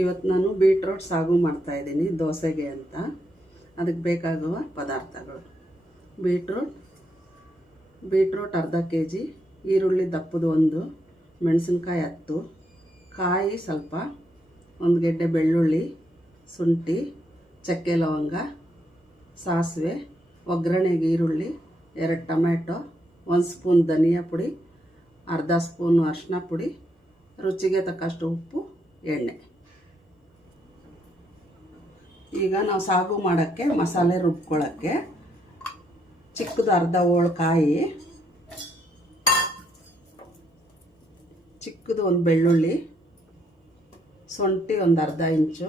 ಇವತ್ತು ನಾನು ಬೀಟ್ರೋಟ್ ಸಾಗು ಮಾಡ್ತಾಯಿದ್ದೀನಿ ದೋಸೆಗೆ ಅಂತ. ಅದಕ್ಕೆ ಬೇಕಾಗುವ ಪದಾರ್ಥಗಳು: ಬೀಟ್ರೋಟ್ ಅರ್ಧ kg, ಈರುಳ್ಳಿ ದಪ್ಪದು 1, ಮೆಣಸಿನ್ಕಾಯಿ 10, ಕಾಯಿ ಸ್ವಲ್ಪ, 1 ಗೆಡ್ಡೆ ಬೆಳ್ಳುಳ್ಳಿ, ಶುಂಠಿ, ಚಕ್ಕೆ ಲವಂಗ, ಸಾಸಿವೆ, ಒಗ್ಗರಣೆಗೆ ಈರುಳ್ಳಿ, 2 ಟೊಮೆಟೊ, 1 ಸ್ಪೂನ್ ಧನಿಯಾ ಪುಡಿ, ಅರ್ಧ ಸ್ಪೂನು ಅರಿಶಿನ ಪುಡಿ, ರುಚಿಗೆ ತಕ್ಕಷ್ಟು ಉಪ್ಪು, ಎಣ್ಣೆ. ಈಗ ನಾವು ಸಾಗು ಮಾಡೋಕ್ಕೆ ಮಸಾಲೆ ರುಬ್ಕೊಳ್ಳೋಕ್ಕೆ ಚಿಕ್ಕದು ಅರ್ಧ ಹೋಳು ಕಾಯಿ, ಚಿಕ್ಕದು 1 ಬೆಳ್ಳುಳ್ಳಿ, ಶುಂಠಿ 1 ಅರ್ಧ ಇಂಚು,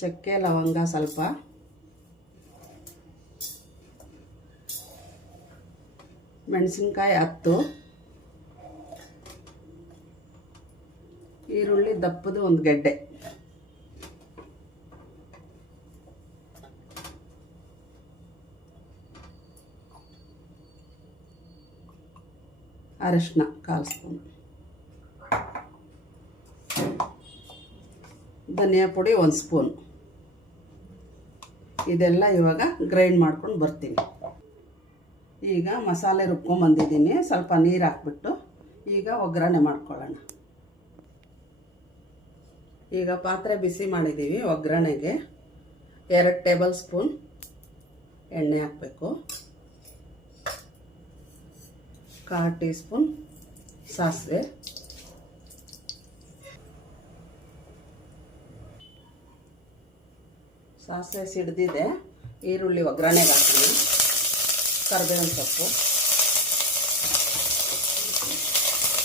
ಚಕ್ಕೆ ಲವಂಗ ಸ್ವಲ್ಪ, ಮೆಣಸಿನ್ಕಾಯಿ 10, ಈರುಳ್ಳಿ ದಪ್ಪದು 1 ಗೆಡ್ಡೆ, ಅರಿಶಿನ 1/4 ಸ್ಪೂನ್, ಧನಿಯಾ ಪುಡಿ 1 ಸ್ಪೂನ್. ಇದೆಲ್ಲ ಇವಾಗ ಗ್ರೈಂಡ್ ಮಾಡ್ಕೊಂಡು ಬರ್ತೀನಿ. ಈಗ ಮಸಾಲೆ ರುಬ್ಕೊಂಡ್ಬಂದಿದ್ದೀನಿ. ಸ್ವಲ್ಪ ನೀರು ಹಾಕ್ಬಿಟ್ಟು ಈಗ ಒಗ್ಗರಣೆ ಮಾಡ್ಕೊಳ್ಳೋಣ. ಈಗ ಪಾತ್ರೆ ಬಿಸಿ ಮಾಡಿದ್ದೀವಿ. ಒಗ್ಗರಣೆಗೆ 2 ಟೇಬಲ್ ಸ್ಪೂನ್ ಎಣ್ಣೆ ಹಾಕಬೇಕು, 1/4 ಟೀ ಸ್ಪೂನ್ ಸಾಸಿವೆ, ಸಾಸಿವೆ ಸಿಡ್ದಿದೆ. ಈರುಳ್ಳಿ ಒಗ್ಗರಣೆಗೆ ಹಾಕ್ತೀನಿ, ಕರಿಬೇವಿನ ಸೊಪ್ಪು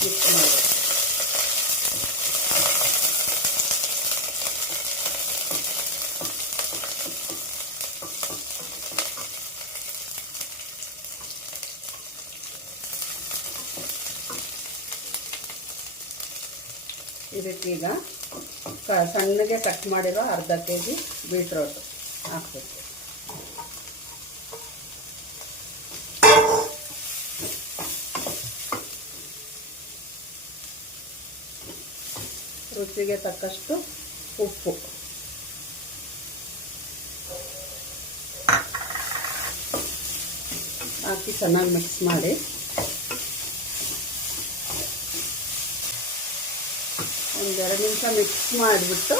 ಮಿಕ್ಸ್ ಮಾಡಿ, ಇದಕ್ಕೀಗ ಸಣ್ಣಗೆ ಕಟ್ ಮಾಡಿರೋ ಅರ್ಧ kg ಬೀಟ್ರೋಟ್ ಹಾಕಬೇಕು. ರುಚಿಗೆ ತಕ್ಕಷ್ಟು ಉಪ್ಪು, ಹಾಕಿ ಚೆನ್ನಾಗಿ ಮಿಕ್ಸ್ ಮಾಡಿ ಒಂದು 2 ನಿಮಿಷ ಮಿಕ್ಸ್ ಮಾಡಿಬಿಟ್ಟು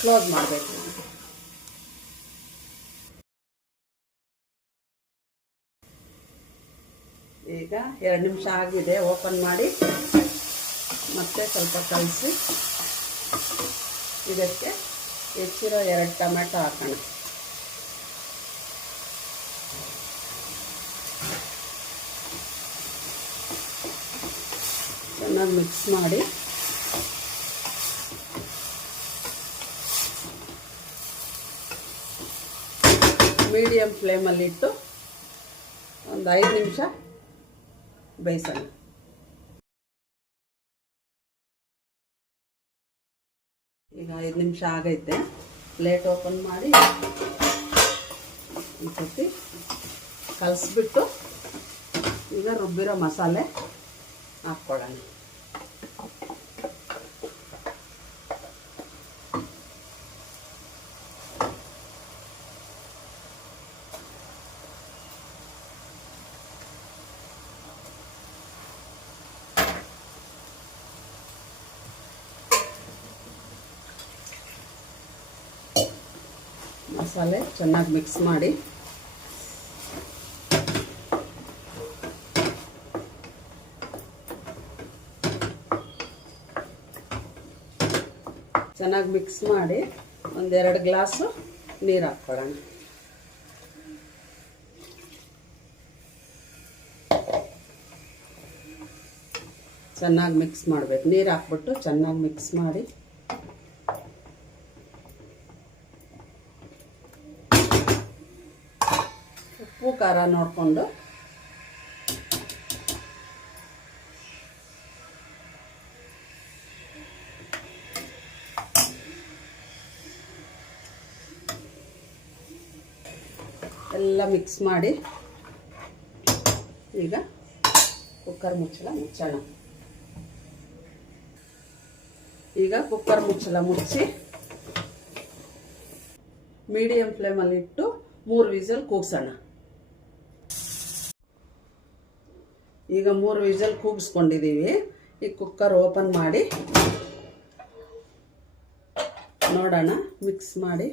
ಕ್ಲೋಸ್ ಮಾಡಬೇಕು. ಈಗ 2 ನಿಮಿಷ ಆಗಿದೆ. ಓಪನ್ ಮಾಡಿ ಮತ್ತೆ ಸ್ವಲ್ಪ ಕಲಸಿ ಇದಕ್ಕೆ ಹೆಚ್ಚಿರೋ 2 ಟೊಮೆಟೊ ಹಾಕೋಣ. ಚೆನ್ನಾಗಿ ಮಿಕ್ಸ್ ಮಾಡಿ ಮೀಡಿಯಮ್ ಫ್ಲೇಮಲ್ಲಿಟ್ಟು ಒಂದು 5 ನಿಮಿಷ ಬೇಯಿಸೋಣ. ಈಗ 5 ನಿಮಿಷ ಆಗೈತೆ. ಪ್ಲೇಟ್ ಓಪನ್ ಮಾಡಿ ಒಂದು ಸತಿ ಕಲಸಿಬಿಟ್ಟು ಈಗ ರುಬ್ಬಿರೋ ಮಸಾಲೆ ಹಾಕ್ಕೊಳ್ಳೋಣ. ಮಸಾಲೆ ಚೆನ್ನಾಗಿ ಮಿಕ್ಸ್ ಮಾಡಿ ಒಂದು 2 ಗ್ಲಾಸು ನೀರು ಹಾಕ್ಕೊಳ್ಳೋಣ. ಚೆನ್ನಾಗಿ ಮಿಕ್ಸ್ ಮಾಡಬೇಕು. ನೀರು ಹಾಕ್ಬಿಟ್ಟು ಚೆನ್ನಾಗಿ ಮಿಕ್ಸ್ ಮಾಡಿ ಉಪ್ಪು ಖಾರ ನೋಡಿಕೊಂಡು ಎಲ್ಲ ಮಿಕ್ಸ್ ಮಾಡಿ ಈಗ ಕುಕ್ಕರ್ ಮುಚ್ಚಳ ಮುಚ್ಚೋಣ. ಈಗ ಕುಕ್ಕರ್ ಮುಚ್ಚಳ ಮುಚ್ಚಿ ಮೀಡಿಯಂ ಫ್ಲೇಮಲ್ಲಿ ಇಟ್ಟು 3 ವಿಸಲ್ ಕೂಗ್ಸೋಣ. ಈಗ 3 ವಿಸಲ್ ಕೂಗಿಸ್ಕೊಂಡಿದ್ದೀವಿ. ಈ ಕುಕ್ಕರ್ ಓಪನ್ ಮಾಡಿ ನೋಡೋಣ, ಮಿಕ್ಸ್ ಮಾಡಿ.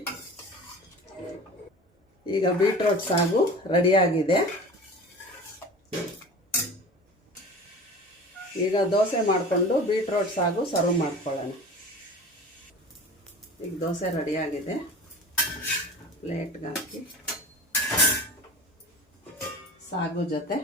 ಈಗ ಬೀಟ್ರೋಟ್ ಸಾಗು ರೆಡಿಯಾಗಿದೆ. ಈಗ ದೋಸೆ ಮಾಡಿಕೊಂಡು ಬೀಟ್ರೋಟ್ ಸಾಗು ಸರ್ವ್ ಮಾಡ್ಕೊಳ್ಳೋಣ. ಈಗ ದೋಸೆ ರೆಡಿಯಾಗಿದೆ. ಪ್ಲೇಟ್ಗೆ ಹಾಕಿ ಸಾಗು ಜೊತೆ